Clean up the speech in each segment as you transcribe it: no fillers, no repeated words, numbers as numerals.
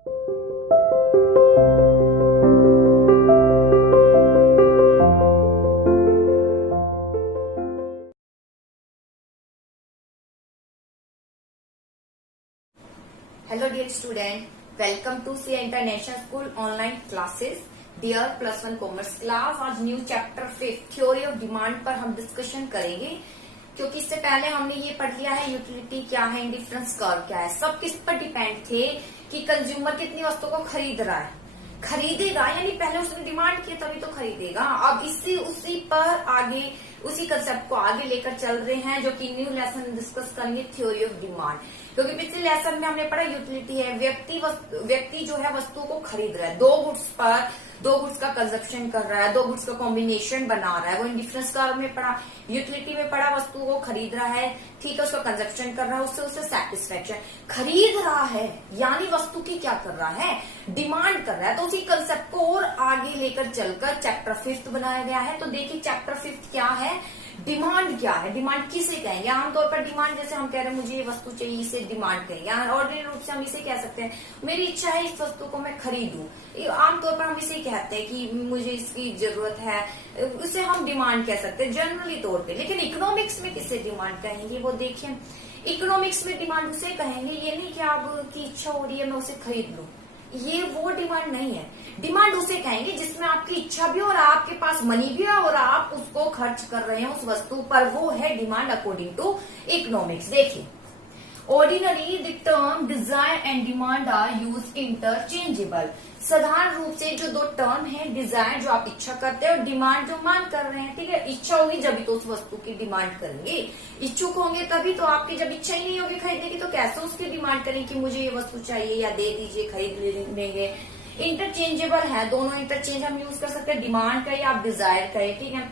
Hello dear student, welcome to CA International School online classes. Dear plus one commerce class, आज new chapter 5 theory of demand पर हम discussion करेंगे, क्योंकि इससे पहले हमने ये पढ़ लिया है यूटिलिटी क्या है, इंडिफरेंस कर्व क्या है। सब किस पर डिपेंड थे कि कंज्यूमर कितनी वस्तु को खरीद रहा है, खरीदेगा, यानी पहले उसने डिमांड की तभी तो खरीदेगा। अब उसी पर आगे उसी कंसेप्ट को आगे लेकर चल रहे हैं, जो कि न्यू लेसन डिस्कस करेंगे थ्योरी ऑफ डिमांड। क्योंकि पिछले लेसन में हमने पढ़ा यूटिलिटी है, व्यक्ति जो है वस्तु को खरीद रहा है, दो गुड्स का कंजप्शन कर रहा है, दो गुड्स का कॉम्बिनेशन बना रहा है। वो इंडिफरेंस कर्व में पढ़ा, यूटिलिटी में पढ़ा, वस्तु को खरीद रहा है, ठीक है, उसका कंजप्शन कर रहा है, उससे उसे सेटिस्फेक्शन, खरीद रहा है यानी वस्तु की क्या कर रहा है, डिमांड कर रहा है। तो उसी कंसेप्ट को और आगे लेकर चलकर चैप्टर 5 बनाया गया है। तो देखिए चैप्टर 5 क्या है, डिमांड क्या है, डिमांड किसे कहेंगे। आमतौर पर डिमांड जैसे हम कह रहे हैं मुझे ये वस्तु चाहिए, इसे डिमांड कहेंगे। ऑर्डिनरी रूप से हम इसे कह सकते हैं मेरी इच्छा है इस वस्तु को मैं खरीदूं। आमतौर पर हम इसे कहते हैं कि मुझे इसकी जरूरत है, उसे हम डिमांड कह सकते हैं जनरली तौर पे। लेकिन इकोनॉमिक्स में किसे डिमांड कहेंगे वो देखिए। इकोनॉमिक्स में डिमांड उसे कहेंगे, ये नहीं कि आपकी इच्छा हो रही है मैं उसे खरीद लूं, ये वो डिमांड नहीं है। डिमांड उसे कहेंगे जिसमें आपकी इच्छा भी और आपके पास मनी भी है और आप उसको खर्च कर रहे हैं उस वस्तु पर, वो है डिमांड अकॉर्डिंग टू इकोनॉमिक्स। देखिए ordinary the term desire and demand are use interchangeable. साधारण रूप से जो दो टर्म है, डिजायर जो आप इच्छा करते हैं और डिमांड जो मांग कर रहे हैं, ठीक है। इच्छा होगी जब तो उस वस्तु की डिमांड करेंगे, इच्छुक होंगे तभी तो। आपकी जब इच्छा ही नहीं होगी खरीदने की तो कैसे उसकी डिमांड करें कि मुझे ये वस्तु चाहिए या दे दीजिए, खरीद लेंगे। इंटरचेंजेबल है, दोनों इंटरचेंज हम यूज कर सकते हैं, डिमांड करें आप डिजायर करें, ठीक है।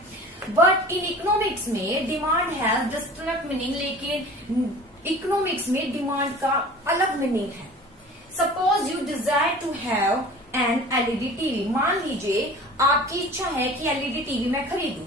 बट इन इकोनॉमिक्स में डिमांड है डिस्टिंक्ट मीनिंग, लेकिन इकोनॉमिक्स में डिमांड का अलग मीनिंग है। Suppose you desire to have an LED TV. मान लीजिए आपकी इच्छा है कि एलईडी टीवी मैं खरीदूं,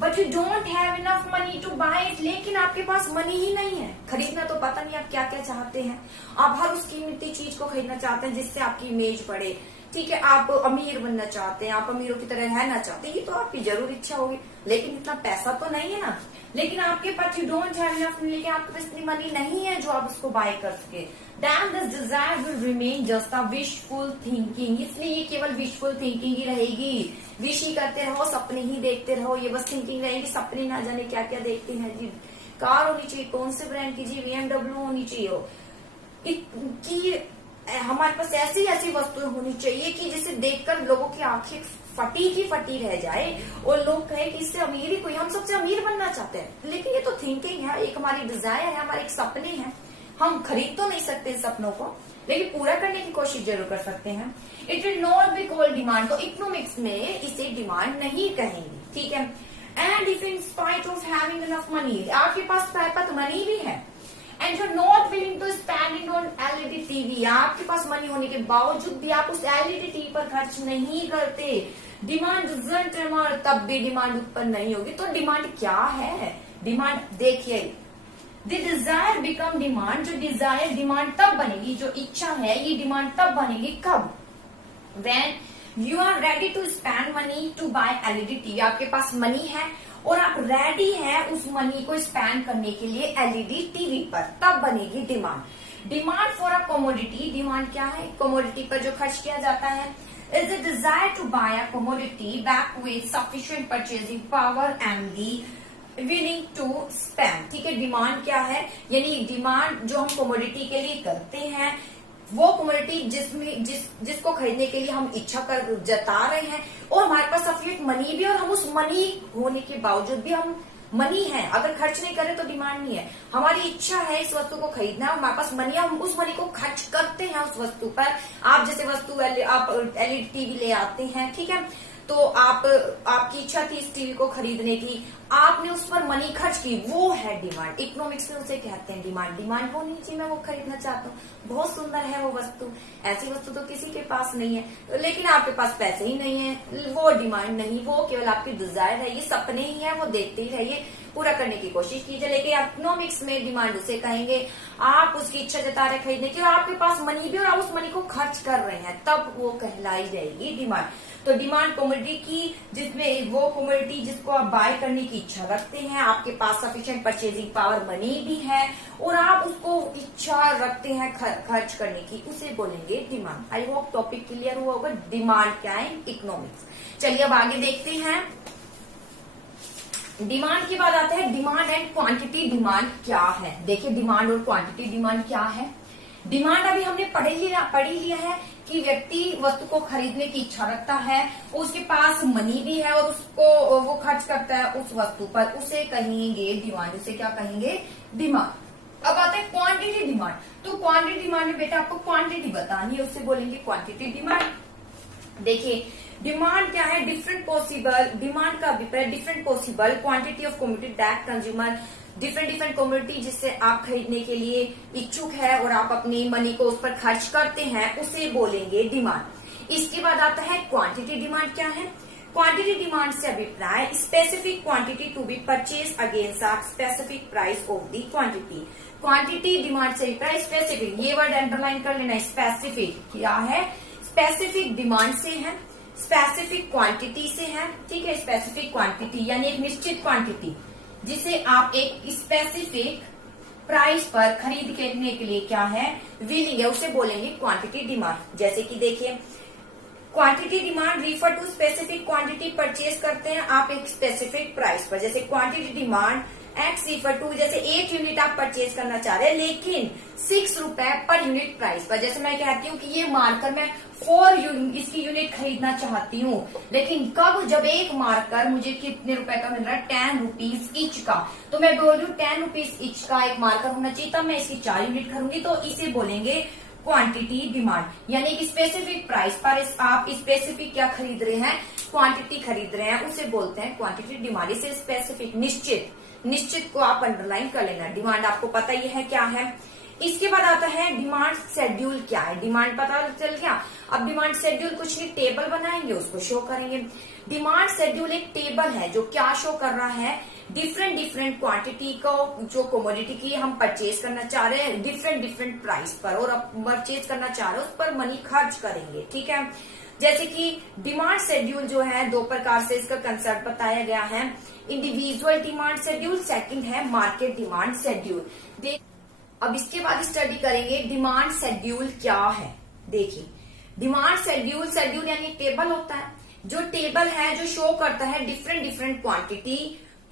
but you don't have enough money to buy it. लेकिन आपके पास मनी ही नहीं है, खरीदना तो पता नहीं आप क्या क्या चाहते हैं। आप हर उस कीमती चीज को खरीदना चाहते हैं जिससे आपकी इमेज बढ़े, ठीक है। आप अमीर बनना चाहते हैं, आप अमीरों की तरह रहना चाहते हैं, ये तो आपकी जरूर इच्छा होगी। लेकिन इतना पैसा तो नहीं है ना, लेकिन आपके पास यू डोंट हैव इनफ, लेकिन आपके पास इतनी मनी नहीं है जो आप उसको बाय कर सके। Then this desire will remain just a wishful thinking। इसलिए ये केवल विशफुल थिंकिंग ही रहेगी। विश ही करते रहो, सपने ही देखते रहो, ये बस थिंकिंग रहेगी। सपने ना जाने क्या क्या देखते हैं जी। कार होनी चाहिए, कौन से ब्रांड की जी, BMW होनी चाहिए कि हमारे पास ऐसी वस्तुएं होनी चाहिए कि जिसे देखकर लोगों की आंखें फटी की फटी रह जाए और लोग कहे कि इससे अमीर ही कोई, हम सबसे अमीर बनना चाहते हैं। लेकिन ये तो थिंकिंग है, एक हमारी डिजायर है, हमारे एक सपने हैं। हम खरीद तो नहीं सकते इन सपनों को, लेकिन पूरा करने की कोशिश जरूर कर सकते हैं। It will not be called demand. तो इकोनॉमिक्स में इसे डिमांड नहीं कहेंगे, ठीक है। And if in spite of having enough money, आपके पास पर्याप्त मनी भी है, and you not willing to spend on LED TV, आपके पास मनी होने के बावजूद भी आप उस एलईडी टीवी पर खर्च नहीं करते, डिमांड डजंट इमर्ज, तब भी डिमांड उत्पन्न नहीं होगी। तो डिमांड क्या है, डिमांड देखिए, द डिजायर बिकम डिमांड। जो डिजायर डिमांड तब बनेगी, जो इच्छा है ये डिमांड तब बनेगी कब, when you are ready to spend money to buy LED TV. आपके पास मनी है और आप रेडी हैं उस मनी को स्पेंड करने के लिए एलईडी टीवी पर, तब बनेगी demand. Demand for a commodity, demand क्या है, कमोडिटी पर जो खर्च किया जाता है। Is the desire to buy a commodity back with sufficient purchasing power and the willing to spend, ठीक है। डिमांड क्या है, यानी डिमांड जो हम कमोडिटी के लिए करते हैं, वो कमोडिटी जिसको खरीदने के लिए हम इच्छा कर जता रहे हैं और हमारे पास सफिशिएंट मनी भी, और हम उस मनी होने के बावजूद भी हम मनी है, अगर खर्च नहीं करें तो डिमांड नहीं है। हमारी इच्छा है इस वस्तु को खरीदना, हमारे पास मनी है, हम उस मनी को खर्च करते हैं उस वस्तु पर। आप जैसे वस्तु आप एलईडी टीवी ले आते हैं, ठीक है, तो आपकी इच्छा थी इस टीवी को खरीदने की, आपने उस पर मनी खर्च की, वो है डिमांड। इकोनॉमिक्स में उसे कहते हैं डिमांड। डिमांड वो नहीं चाहिए, मैं वो खरीदना चाहता हूँ, बहुत सुंदर है वो वस्तु, ऐसी वस्तु तो किसी के पास नहीं है, लेकिन आपके पास पैसे ही नहीं है, वो डिमांड नहीं, वो केवल आपकी डिजायर है, ये सपने ही है, वो देखते ही रहिए, पूरा करने की कोशिश कीजिए। लेकिन इकोनॉमिक्स में डिमांड उसे कहेंगे आप उसकी इच्छा जता रहे खरीदने की और आपके पास मनी भी और आप उस मनी को खर्च कर रहे हैं, तब वो कहलाई जाएगी डिमांड। तो डिमांड कमोडिटी की जिसमें वो कमोडिटी जिसको आप बाय करने की इच्छा रखते हैं, आपके पास सफिशिएंट परचेजिंग पावर मनी भी है और आप उसको इच्छा रखते हैं खर्च करने की, उसे बोलेंगे demand. I hope topic clear हुआ होगा डिमांड क्या है इकोनॉमिक्स। चलिए अब आगे देखते हैं। डिमांड के बाद आता है डिमांड एंड क्वांटिटी। डिमांड क्या है, देखिए डिमांड और क्वांटिटी। डिमांड क्या है? डिमांड अभी हमने पढ़ लिया है कि व्यक्ति वस्तु को खरीदने की इच्छा रखता है, उसके पास मनी भी है और उसको वो खर्च करता है उस वस्तु पर, उसे कहेंगे डिमांड। उसे क्या कहेंगे? डिमांड। अब आता है क्वांटिटी डिमांड। तो क्वांटिटी डिमांड में बेटा आपको क्वांटिटी बतानी है, उसे बोलेंगे क्वांटिटी डिमांड। देखिए डिमांड क्या है? डिफरेंट पॉसिबल, डिमांड का अभिप्राय different possible quantity of commodity that consumer, different commodity जिससे आप खरीदने के लिए इच्छुक है और आप अपनी मनी को उस पर खर्च करते हैं, उसे बोलेंगे डिमांड। इसके बाद आता है क्वांटिटी डिमांड। क्या है? क्वांटिटी डिमांड से अभिप्राय specific quantity to be purchase against a specific price of the quantity. Quantity demand से अभिप्राय स्पेसिफिक, ये वर्ड अंडरलाइन कर लेना। स्पेसिफिक क्या है? स्पेसिफिक डिमांड से है, स्पेसिफिक क्वांटिटी से है, ठीक है। स्पेसिफिक क्वांटिटी यानी एक निश्चित क्वांटिटी जिसे आप एक स्पेसिफिक प्राइस पर खरीद करने के लिए क्या है विलिंग है, उसे बोलेंगे क्वांटिटी डिमांड। जैसे कि देखिए quantity demand refer to specific quantity purchase करते हैं आप एक स्पेसिफिक प्राइस पर। जैसे quantity demand X refer to, जैसे 1 यूनिट आप परचेज करना चाह रहे हैं लेकिन 6 रुपए पर यूनिट प्राइस पर। जैसे मैं कहती हूँ कि ये मार्कर मैं 4 इसकी यूनिट खरीदना चाहती हूँ, लेकिन कब? जब एक मार्कर मुझे कितने रुपए का मिल रहा है? 10 रुपीज ईच का। तो मैं बोल रही हूँ 10 रुपीज ईच का एक मार्कर होना चाहिए, तब मैं इसकी 4 यूनिट खरीदूंगी, तो इसे बोलेंगे क्वांटिटी डिमांड। यानी कि स्पेसिफिक प्राइस पर आप स्पेसिफिक क्या खरीद रहे हैं? क्वांटिटी खरीद रहे हैं, उसे बोलते हैं क्वांटिटी डिमांड। इसे स्पेसिफिक निश्चित को आप अंडरलाइन कर लेना। डिमांड आपको पता ही है क्या है। इसके बाद आता है डिमांड शेड्यूल। क्या है? डिमांड पता चल गया। अब डिमांड शेड्यूल कुछ नहीं, टेबल बनाएंगे उसको शो करेंगे। डिमांड शेड्यूल एक टेबल है जो क्या शो कर रहा है? डिफरेंट क्वांटिटी को जो कमोडिटी की हम परचेज करना चाह रहे हैं डिफरेंट प्राइस पर और अब परचेज करना चाह रहे हैं उस पर मनी खर्च करेंगे, ठीक है। जैसे कि डिमांड शेड्यूल जो है 2 प्रकार से इसका कंसेप्ट बताया गया है। इंडिविजुअल डिमांड शेड्यूल, सेकंड है मार्केट डिमांड शेड्यूल। अब इसके बाद स्टडी करेंगे डिमांड शेड्यूल क्या है। देखिए डिमांड शेड्यूल यानी टेबल होता है, जो टेबल है जो शो करता है डिफरेंट क्वांटिटी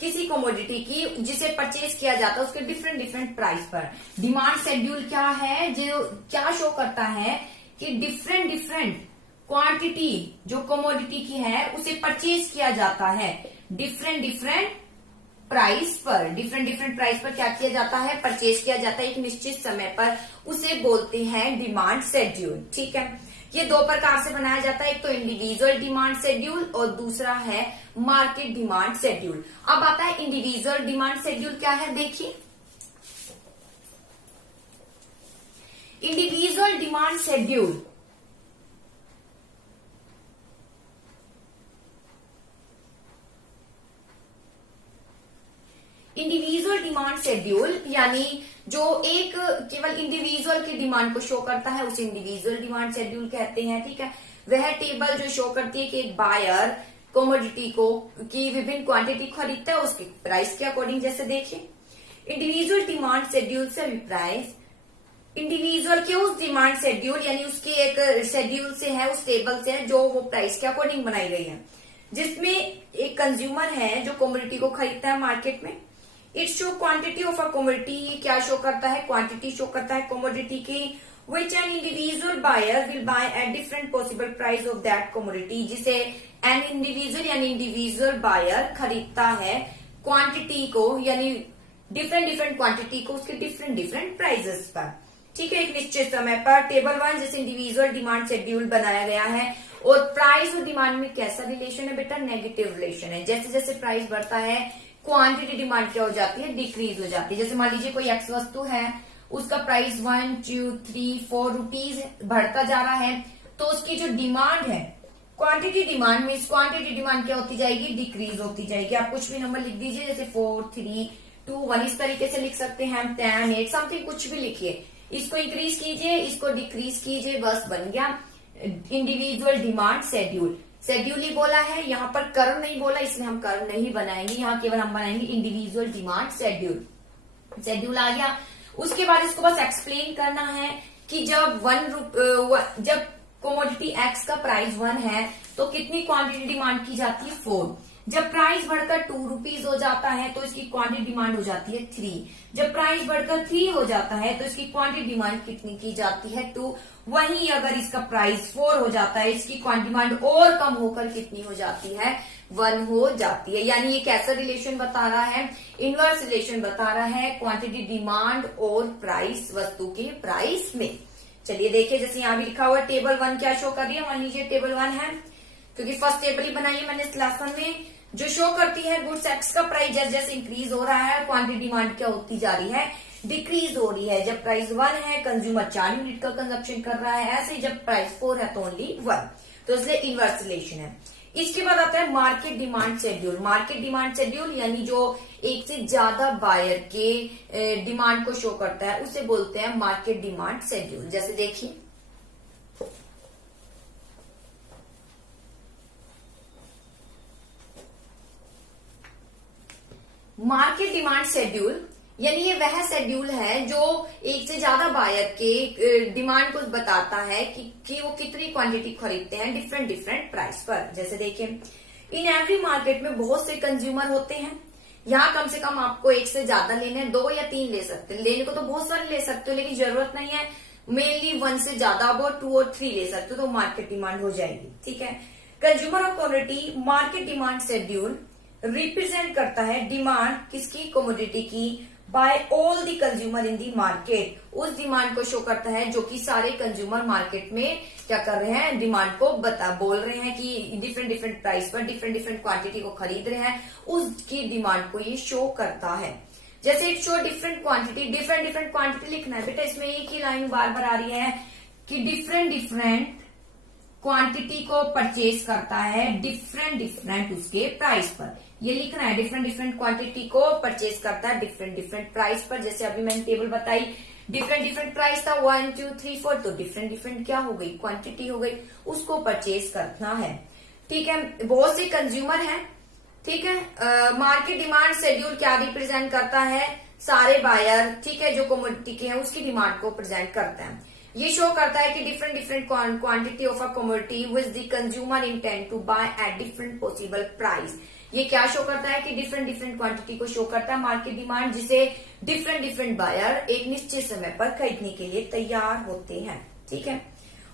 किसी कमोडिटी की जिसे परचेज किया जाता है उसके डिफरेंट प्राइस पर। डिमांड शेड्यूल क्या है? जो क्या शो करता है कि डिफरेंट क्वांटिटी जो कमोडिटी की है उसे परचेज किया जाता है डिफरेंट प्राइस पर। डिफरेंट प्राइस पर क्या किया जाता है? परचेज किया जाता है एक निश्चित समय पर, उसे बोलते हैं डिमांड शेड्यूल, ठीक है। ये 2 प्रकार से बनाया जाता है, एक तो इंडिविजुअल डिमांड शेड्यूल और दूसरा है मार्केट डिमांड शेड्यूल। अब आता है इंडिविजुअल डिमांड शेड्यूल। क्या है? देखिए individual demand schedule individual demand schedule यानी जो एक केवल इंडिविजुअल की डिमांड को शो करता है उसे इंडिविजुअल डिमांड शेड्यूल कहते हैं, ठीक है। वह टेबल जो शो करती है कि एक बायर कमोडिटी को की विभिन्न क्वांटिटी खरीदता है उसके प्राइस के अकॉर्डिंग। जैसे देखिए इंडिविजुअल डिमांड शेड्यूल से अभिप्राय इंडिविजुअल के उस डिमांड शेड्यूल यानी उसके एक शेड्यूल से है, उस टेबल से है जो वो प्राइस के अकॉर्डिंग बनाई गई है, जिसमें एक कंज्यूमर है जो कमोडिटी को खरीदता है मार्केट में। It show quantity of a commodity, क्या शो करता है? क्वांटिटी शो करता है कमोडिटी की, which an individual buyer will buy at different possible price of that commodity, जिसे एन इंडिविजुअल यानी इंडिविजुअल बायर खरीदता है क्वांटिटी को यानी डिफरेंट क्वांटिटी को उसके डिफरेंट प्राइजेस पर, ठीक है, एक निश्चित समय पर। टेबल 1 जैसे इंडिविजुअल डिमांड शेड्यूल बनाया गया है और प्राइस और डिमांड में कैसा रिलेशन है बेटा? नेगेटिव रिलेशन है। जैसे जैसे प्राइस बढ़ता है क्वांटिटी डिमांड क्या हो जाती है? डिक्रीज हो जाती है। जैसे मान लीजिए कोई एक्स वस्तु है उसका प्राइस 1 2 3 4 रुपीज बढ़ता जा रहा है तो उसकी जो डिमांड है quantity demand means quantity demand क्या होती जाएगी, डिक्रीज होती जाएगी। आप कुछ भी नंबर लिख दीजिए, जैसे 4, 3, 2, 1 इस तरीके से लिख सकते हैं। 10, 8 समथिंग कुछ भी लिखिए। इसको इंक्रीज कीजिए, इसको डिक्रीज कीजिए, बस बन गया इंडिविजुअल डिमांड शेड्यूल। शेड्यूल ही बोला है, यहाँ पर कर्व नहीं बोला, इसलिए हम कर्व नहीं बनाएंगे, यहाँ केवल हम बनाएंगे इंडिविजुअल डिमांड शेड्यूल। शेड्यूल आ गया। उसके बाद इसको बस एक्सप्लेन करना है कि जब कमोडिटी एक्स का प्राइस 1 है तो कितनी क्वांटिटी डिमांड की जाती है, 4। जब प्राइस बढ़कर 2 रुपीज हो जाता है तो इसकी क्वांटिटी डिमांड हो जाती है 3। जब प्राइस बढ़कर 3 हो जाता है तो इसकी क्वांटिटी डिमांड कितनी की जाती है, 2। वहीं अगर इसका प्राइस 4 हो जाता है, इसकी क्वांटिटी डिमांड और कम होकर कितनी हो जाती है, 1 हो जाती है। यानी ये कैसा रिलेशन बता रहा है, इनवर्स रिलेशन बता रहा है क्वांटिटी डिमांड और प्राइस, वस्तु के प्राइस में। चलिए देखिए, जैसे यहाँ भी लिखा हुआ है टेबल 1 क्या शो कर रही है, मान लीजिए टेबल 1 है, क्योंकि फर्स्ट टेबल ही बनाई है मैंने इस लेसन में, जो शो करती है गुड्स एक्स का प्राइस जैसे जैसे इंक्रीज हो रहा है, क्वांटिटी डिमांड क्या होती जा रही है, डिक्रीज हो रही है। जब प्राइस 1 है, कंज्यूमर 4 यूनिट का कंजप्शन कर रहा है, ऐसे ही जब प्राइस 4 है तो ओनली 1, तो इसलिए इनवर्स रिलेशन है। इसके बाद आता है market demand schedule. Market demand schedule यानी जो एक से ज्यादा बायर के डिमांड को शो करता है, उसे बोलते हैं मार्केट डिमांड शेड्यूल। जैसे देखिए, मार्केट डिमांड शेड्यूल यानी ये वह शेड्यूल है जो एक से ज्यादा बायर के डिमांड को बताता है कि वो कितनी क्वांटिटी खरीदते हैं डिफरेंट डिफरेंट प्राइस पर। जैसे देखिए, इन एवरी मार्केट में बहुत से कंज्यूमर होते हैं। यहाँ कम से कम आपको एक से ज्यादा लेने हैं, 2 या 3 ले सकते हैं। लेने को तो बहुत सारे ले सकते हो, लेकिन जरूरत नहीं है। मेनली 1 से ज्यादा अबाउट 2 और 3 ले सकते हो, तो मार्केट डिमांड हो जाएगी। ठीक है, consumer of quantity market demand schedule represent करता है डिमांड किसकी, कमोडिटी की, by all the consumer in the market. उस डिमांड को शो करता है जो कि सारे कंज्यूमर मार्केट में क्या कर रहे हैं, डिमांड को बोल रहे हैं कि डिफरेंट डिफरेंट प्राइस पर डिफरेंट डिफरेंट क्वांटिटी को खरीद रहे हैं, उसकी डिमांड को ये शो करता है। जैसे एक show different quantity, different different quantity लिखना है बेटा, इसमें एक ही लाइन बार बार आ रही है कि डिफरेंट डिफरेंट क्वांटिटी को परचेज करता है डिफरेंट डिफरेंट उसके प्राइस पर। ये लिखना है, डिफरेंट डिफरेंट क्वांटिटी को परचेज करता है डिफरेंट डिफरेंट प्राइस पर। जैसे अभी मैंने टेबल बताई, डिफरेंट डिफरेंट प्राइस था 1, 2, 3, 4, तो डिफरेंट डिफरेंट क्या हो गई, क्वांटिटी हो गई, उसको परचेज करना है। ठीक है, बहुत से कंज्यूमर हैं। ठीक है, मार्केट डिमांड शेड्यूल क्या रिप्रेजेंट करता है, सारे बायर, ठीक है, जो कमोडिटी के हैं उसकी डिमांड को प्रेजेंट करता है। ये शो करता है कि different different quantity of a commodity which the consumer intend to buy at different possible price. ये क्या शो करता है कि डिफरेंट डिफरेंट क्वांटिटी को शो करता है मार्केट डिमांड, जिसे डिफरेंट डिफरेंट बायर एक निश्चित समय पर खरीदने के लिए तैयार होते हैं। ठीक है,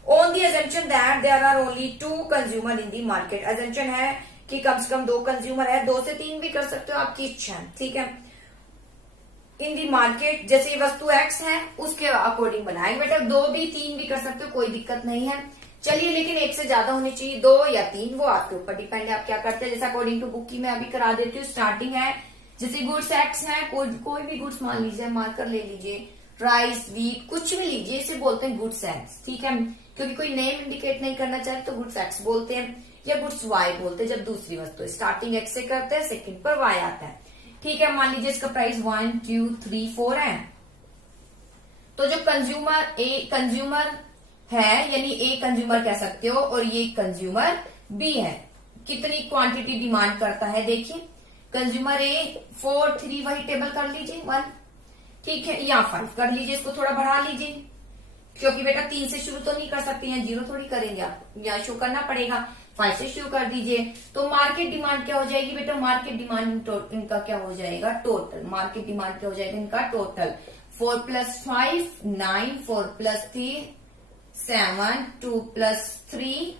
on the assumption that there are only 2 consumer in the market. Assumption है कि कम से कम 2 कंज्यूमर है, 2 से 3 भी कर सकते हो, आपकी इच्छा है। ठीक है, इन दी मार्केट, जैसे वस्तु एक्स है उसके अकॉर्डिंग बनाएंगे बेटा, 2 भी 3 भी कर सकते हो, कोई दिक्कत नहीं है। चलिए, लेकिन एक से ज्यादा होनी चाहिए, 2 या 3, वो आपके ऊपर डिपेंड है, आप क्या करते हैं। जैसे अकॉर्डिंग टू बुक की मैं अभी करा देती हूँ। स्टार्टिंग है, जैसे गुड्स एक्स है, कोई भी गुड्स मान लीजिए, मार्कर ले लीजिए, राइस, व्हीट, कुछ भी लीजिए, इसे बोलते हैं गुड्स एक्स। ठीक है, क्योंकि कोई नेम इंडिकेट नहीं करना चाहे तो गुड्स एक्स बोलते हैं, या गुड्स वाई बोलते हैं। जब दूसरी वस्तु स्टार्टिंग एक्स से करते हैं, सेकंड पर वाई आता है। ठीक है, मान लीजिए इसका प्राइस 1, 2, 3, 4 है, तो जो कंज्यूमर है, यानी ए कंज्यूमर कह सकते हो, और ये कंज्यूमर बी है, कितनी क्वांटिटी डिमांड करता है। देखिए, कंज्यूमर ए 4, 3 वही टेबल कर लीजिए 1, ठीक है, या 5 कर लीजिए, इसको थोड़ा बढ़ा लीजिए, क्योंकि बेटा 3 से शुरू तो नहीं कर सकते हैं, 0 थोड़ी करेंगे आप, यहाँ शो करना पड़ेगा। 5 से शुरू कर दीजिए, तो मार्केट डिमांड क्या हो जाएगी बेटा, मार्केट डिमांड इनका क्या हो जाएगा, टोटल। मार्केट डिमांड क्या हो जाएगा इनका, टोटल। 4 + 5 9, 4 + 3 7, 2 + 3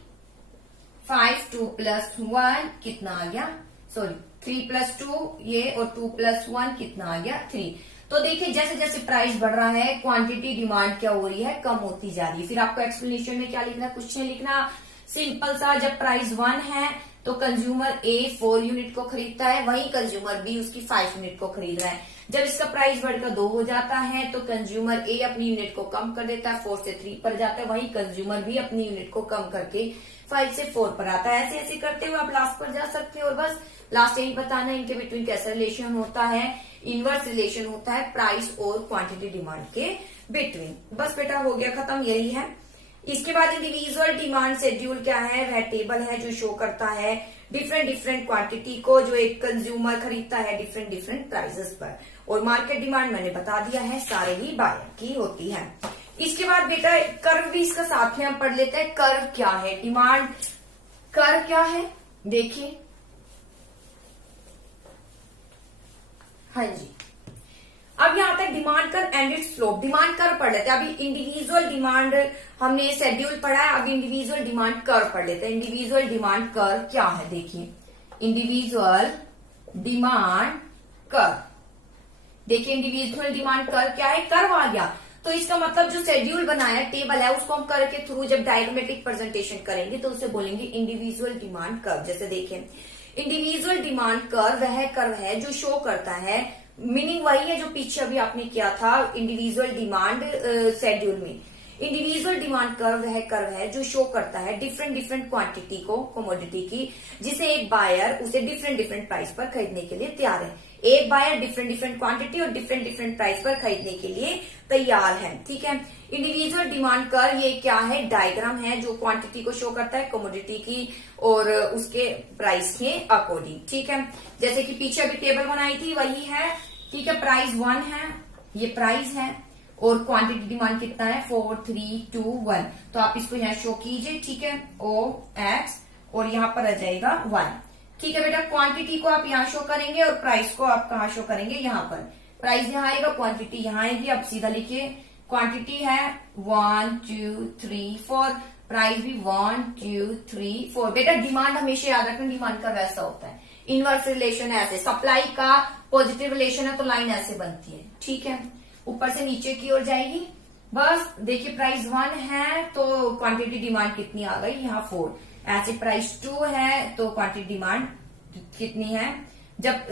5, 2 + 1 कितना आ गया, सॉरी 3 + 2 ये, और 2 + 1 कितना आ गया, 3। तो देखिए, जैसे जैसे प्राइस बढ़ रहा है, क्वांटिटी डिमांड क्या हो रही है, कम होती जा रही है। फिर आपको एक्सप्लेनेशन में क्या लिखना, कुछ नहीं लिखना, सिंपल सा, जब प्राइस 1 है तो कंज्यूमर ए 4 यूनिट को खरीदता है, वहीं कंज्यूमर बी उसकी 5 यूनिट को खरीद रहा है। जब इसका प्राइस बढ़कर 2 हो जाता है तो कंज्यूमर ए अपनी यूनिट को कम कर देता है, 4 से 3 पर जाता है, वही कंज्यूमर भी अपनी यूनिट को कम करके 5 से 4 पर आता है। ऐसे ऐसे करते हुए आप लास्ट पर जा सकते हैं। और बस लास्ट यही बताना है इनके बिटवीन कैसा रिलेशन होता है, इनवर्स रिलेशन होता है प्राइस और क्वांटिटी डिमांड के बिटवीन। बस बेटा हो गया खत्म, यही है। इसके बाद इंडिविजुअल डिमांड शेड्यूल क्या है, वह टेबल है जो शो करता है डिफरेंट डिफरेंट क्वांटिटी को जो एक कंज्यूमर खरीदता है डिफरेंट डिफरेंट प्राइसेस पर। और मार्केट डिमांड मैंने बता दिया है, सारे ही बायर की होती है। इसके बाद बेटा कर्व भी इसका साथ में हम पढ़ लेते हैं। कर्व क्या है, डिमांड कर्व क्या है, देखिए। हाँ जी, अब यहाँ तक demand curve and it's slope. Demand curve पढ़ लेते हैं। अभी इंडिविजुअल डिमांड हमने शेड्यूल पढ़ा है, अभी इंडिविजुअल डिमांड कर्व पढ़ लेते हैं। इंडिविजुअल डिमांड कर्व क्या है, देखिए इंडिविजुअल डिमांड कर्व। देखिए इंडिविजुअल डिमांड कर्व क्या है, कर्व आ गया तो इसका मतलब जो शेड्यूल बनाया टेबल है उसको हम कर्व के थ्रू जब डायग्रामेटिक प्रेजेंटेशन करेंगे तो उसे बोलेंगे इंडिविजुअल डिमांड कर्व। जैसे देखें इंडिविजुअल डिमांड कर्व वह कर्व है जो शो करता है, मीनिंग वही है जो पीछे अभी आपने किया था इंडिविजुअल डिमांड शेड्यूल में। इंडिविजुअल डिमांड कर्व वह कर्व है जो शो करता है डिफरेंट डिफरेंट क्वांटिटी को, कमोडिटी की, जिसे एक बायर उसे डिफरेंट डिफरेंट प्राइस पर खरीदने के लिए तैयार है। एक बायर डिफरेंट डिफरेंट क्वांटिटी और डिफरेंट डिफरेंट प्राइस पर खरीदने के लिए तैयार है। ठीक है, इंडिविजुअल डिमांड कर्व ये क्या है, डायग्राम है जो क्वांटिटी को शो करता है कमोडिटी की और उसके प्राइस के अकॉर्डिंग। ठीक है, जैसे कि पीछे अभी टेबल बनाई थी वही है। ठीक है, प्राइस 1 है, ये प्राइस है और क्वांटिटी डिमांड कितना है 4 3 2 1। तो आप इसको यहाँ शो कीजिए। ठीक है, ओ एक्स और यहाँ पर आ जाएगा 1। ठीक है बेटा, क्वांटिटी को आप यहाँ शो करेंगे और प्राइस को आप कहाँ शो करेंगे, यहाँ पर। प्राइस यहाँ आएगा, क्वांटिटी यहाँ आएगी। अब सीधा लिखिए, क्वांटिटी है 1 2 3 4, प्राइस भी 1 2 3 4। बेटा डिमांड हमेशा याद रखना, डिमांड का वैसा होता है, इनवर्स रिलेशन है ऐसे। सप्लाई का पॉजिटिव रिलेशन है तो लाइन ऐसे बनती है। ठीक है, ऊपर से नीचे की ओर जाएगी। बस देखिए प्राइस 1 है तो क्वांटिटी डिमांड कितनी आ गई, यहाँ 4। ऐसे प्राइस 2 है तो क्वांटिटी डिमांड कितनी है, जब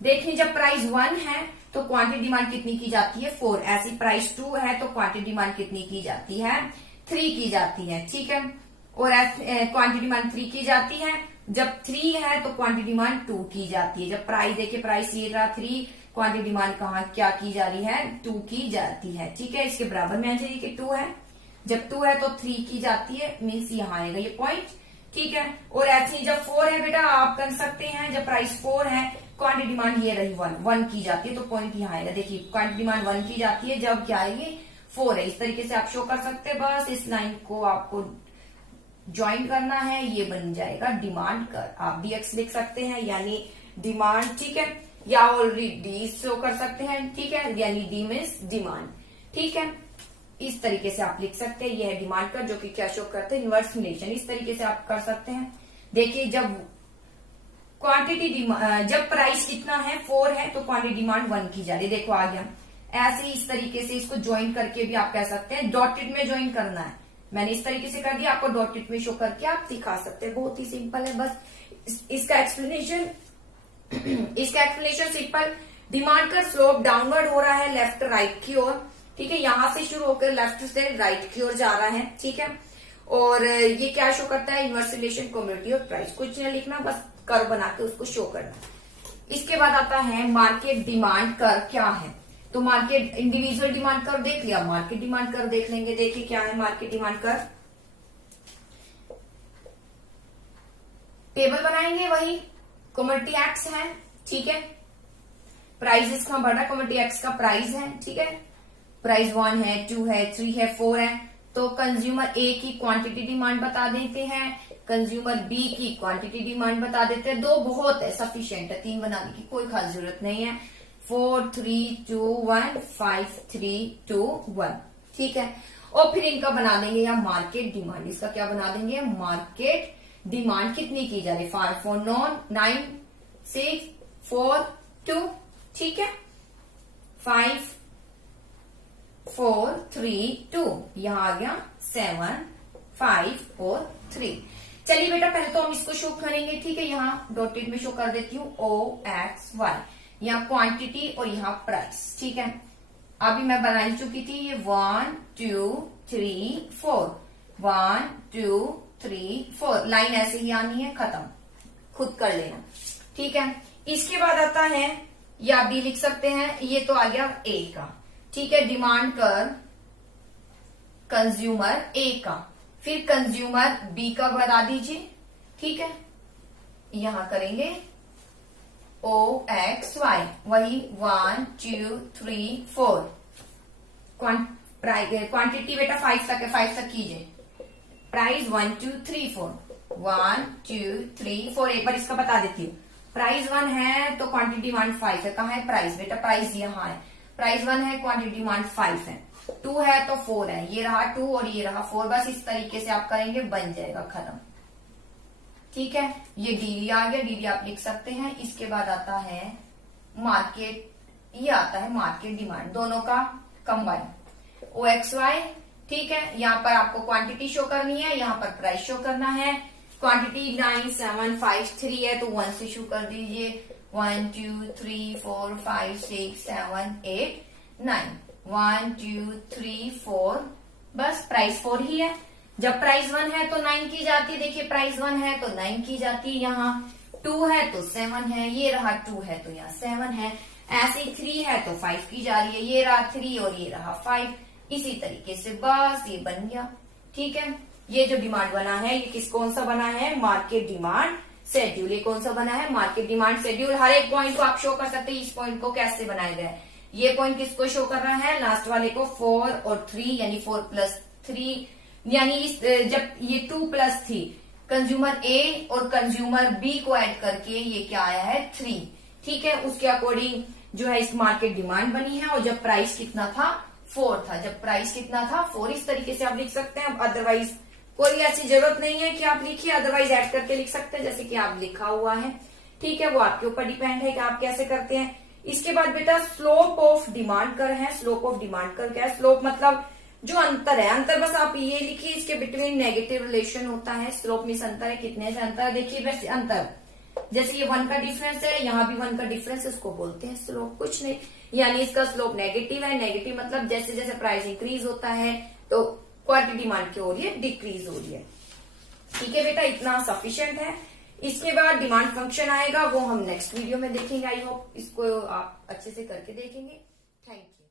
देखिए जब प्राइस 1 है तो क्वांटिटी डिमांड कितनी की जाती है 4। ऐसी प्राइस 2 है तो क्वांटिटी डिमांड कितनी की जाती है 3 की जाती है। ठीक है, और क्वांटिटी डिमांड 3 की जाती है। जब 3 है तो क्वांटिटी डिमांड 2 की जाती है। जब प्राइस देखिए प्राइस ये रहा 3, क्वांटिटी डिमांड कहाँ क्या की जा रही है 2 की जाती है। ठीक है, इसके बराबर में आ जाएगी कि 2 है, जब 2 है तो 3 की जाती है, मीन्स यहाँ आएगा ये पॉइंट। ठीक है, और ऐसे ही जब 4 है बेटा आप कर सकते हैं, जब प्राइस 4 है क्वांटिटी डिमांड ये रही 1 की जाती है तो पॉइंट यहाँ आएगा। देखिए क्वांटिटी डिमांड 1 की जाती है जब क्या आएगी 4 है। इस तरीके से आप शो कर सकते हैं। बस इस लाइन को आपको ज्वाइन करना है, ये बन जाएगा डिमांड कर्व। आप डीएक्स लिख सकते हैं यानी डिमांड। ठीक है, या ऑलरेडी डी शो कर सकते हैं। ठीक है, यानी डी मीन्स डिमांड। ठीक है, इस तरीके से आप लिख सकते हैं। यह है डिमांड कर्व जो कि क्या शो करते हैं, इनवर्स रिलेशन। इस तरीके से आप कर सकते हैं। देखिए जब क्वांटिटी डिमांड, जब प्राइस कितना है 4 है तो क्वांटिटी डिमांड 1 की जा रही है। देखो आ गया। ऐसे ही इस तरीके से इसको ज्वाइन करके भी आप कह सकते हैं, डॉटेड में ज्वाइन करना है। मैंने इस तरीके से कर दिया, आपको डॉटेड में शो करके आप दिखा सकते हैं। बहुत ही सिंपल है। बस इसका एक्सप्लेनेशन सिंपल। डिमांड का स्लोप डाउनवर्ड हो रहा है लेफ्ट राइट की ओर। ठीक है, यहां से शुरू होकर लेफ्ट से राइट की ओर जा रहा है। ठीक है, और ये क्या शो करता है, इनवर्स रिलेशन कमोडिटी और प्राइस। कुछ नहीं लिखना, बस कर्व बना के उसको शो करना। इसके बाद आता है मार्केट डिमांड कर्व क्या है। तो मार्केट इंडिविजुअल डिमांड कर्व देख लिया, मार्केट डिमांड कर्व देख लेंगे। देखिए क्या है मार्केट डिमांड कर्व, टेबल बनाएंगे वही, कमोडिटी एक्स है। ठीक है, प्राइस इसका बढ़ा, कमोडिटी एक्स का प्राइस है। ठीक है, प्राइस 1 है 2 है 3 है 4 है तो कंज्यूमर ए की क्वांटिटी डिमांड बता देते हैं, कंज्यूमर बी की क्वांटिटी डिमांड बता देते हैं। 2 बहुत है, सफिशिएंट है, 3 बनाने की कोई खास जरूरत नहीं है। 4 3 2 1 5 3 2 1। ठीक है, और फिर इनका बना देंगे या मार्केट डिमांड। इसका क्या बना देंगे, मार्केट डिमांड कितनी की जा रही है 5 4 9 6 4 2। ठीक है, 5 4 3 2, यहां आ गया 7 5 और 3। चलिए बेटा पहले तो हम इसको शो करेंगे। ठीक है, यहाँ डॉटेड में शो कर देती हूँ O X Y। यहाँ क्वांटिटी और यहाँ प्राइस। ठीक है, अभी मैं बना चुकी थी ये 1 2 3 4, 1 2 3 4, लाइन ऐसे ही आनी है, खत्म, खुद कर लेना। ठीक है, इसके बाद आता है, या आप भी लिख सकते हैं, ये तो आ गया ए का। ठीक है, डिमांड कर कंज्यूमर ए का, फिर कंज्यूमर बी का बता दीजिए। ठीक है, यहां करेंगे OXY, वही 1 2 3 4, क्वांटिटी बेटा 5 तक है, 5 तक कीजिए। प्राइस 1 2 3 4, 1 2 3 4, एक बार इसका बता देती हूँ। प्राइस 1 है तो क्वांटिटी डिमांड 5 है। कहाँ है प्राइस बेटा? प्राइस यहाँ है। प्राइस 1 है, क्वांटिटी डिमांड 5 है। 2 है तो 4 है, ये रहा 2 और ये रहा 4। बस इस तरीके से आप करेंगे, बन जाएगा, खत्म। ठीक है, ये डीडी आ गया, डीडी आप लिख सकते हैं। इसके बाद आता है मार्केट, ये आता है मार्केट डिमांड, दोनों का कंबाइन OXY। ठीक है, यहाँ पर आपको क्वांटिटी शो करनी है, यहाँ पर प्राइस शो करना है। क्वांटिटी 9753 है तो 1 से शो कर दीजिए। 1 2 3 4 5 6 7 8 9, 1 2 3 4, बस प्राइस 4 ही है। जब प्राइस 1 है तो 9 की जाती है, देखिए प्राइस 1 है तो 9 की जाती है। यहाँ 2 है तो 7 है, ये रहा 2 है तो यहाँ 7 है। ऐसे 3 है तो 5 की जा रही है, ये रहा 3 और ये रहा 5। इसी तरीके से बस ये बन गया। ठीक है, ये जो डिमांड बना है ये कौन सा बना है? Market demand schedule. ये कौन सा बना है? Market demand schedule. हर एक पॉइंट को आप शो कर सकते हैं। इस पॉइंट को कैसे बनाया गया है? ये पॉइंट किसको शो कर रहा है? लास्ट वाले को 4 और 3, यानी 4 + 3, यानी जब ये 2 + थी, कंज्यूमर ए और कंज्यूमर बी को ऐड करके ये क्या आया है? 3। ठीक है, उसके अकॉर्डिंग जो है इस मार्केट डिमांड बनी है। और जब प्राइस कितना था? 4 था। जब प्राइस कितना था? 4। इस तरीके से आप लिख सकते हैं। अदरवाइज कोई ऐसी जरूरत नहीं है कि आप लिखिए, अदरवाइज ऐड करके लिख सकते हैं, जैसे कि आप लिखा हुआ है। ठीक है, वो आपके ऊपर डिपेंड है कि आप कैसे करते हैं। इसके बाद बेटा स्लोप ऑफ डिमांड कर है। स्लोप ऑफ डिमांड कर क्या है? स्लोप मतलब जो अंतर है, अंतर बस आप ये लिखिए, इसके बिटवीन नेगेटिव रिलेशन होता है। स्लोप मीन्स अंतर है, कितने से अंतर है। देखिए वैसे अंतर, जैसे ये 1 का डिफरेंस है, यहाँ भी 1 का डिफरेंस, इसको बोलते हैं स्लोप। कुछ नहीं, यानी इसका स्लोप नेगेटिव है। नेगेटिव मतलब जैसे जैसे प्राइस इंक्रीज होता है तो क्वांटिटी डिमांड क्या हो रही है? डिक्रीज हो रही है। ठीक है बेटा, इतना सफिशिएंट है। इसके बाद डिमांड फंक्शन आएगा, वो हम नेक्स्ट वीडियो में देखेंगे। आई होप इसको आप अच्छे से करके देखेंगे। Thank you.